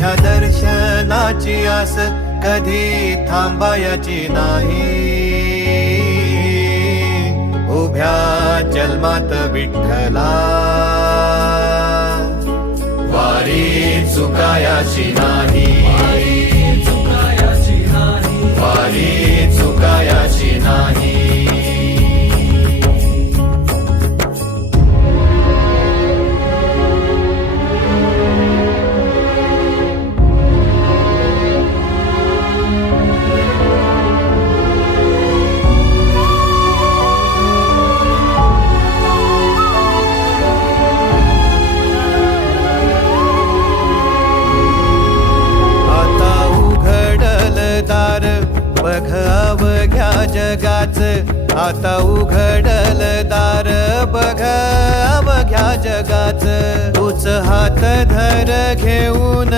तुझ्या दर्शनाची आस कधी थांबायची नाही. उभ्या जन्मात विठ्ठला वारी चुकायाची नाही. वारी चुकायाची नाही. बघ अवघ्या जगाच, आता उघडल दार बघ अवघ्या जगाच. तूच हात धर घेऊन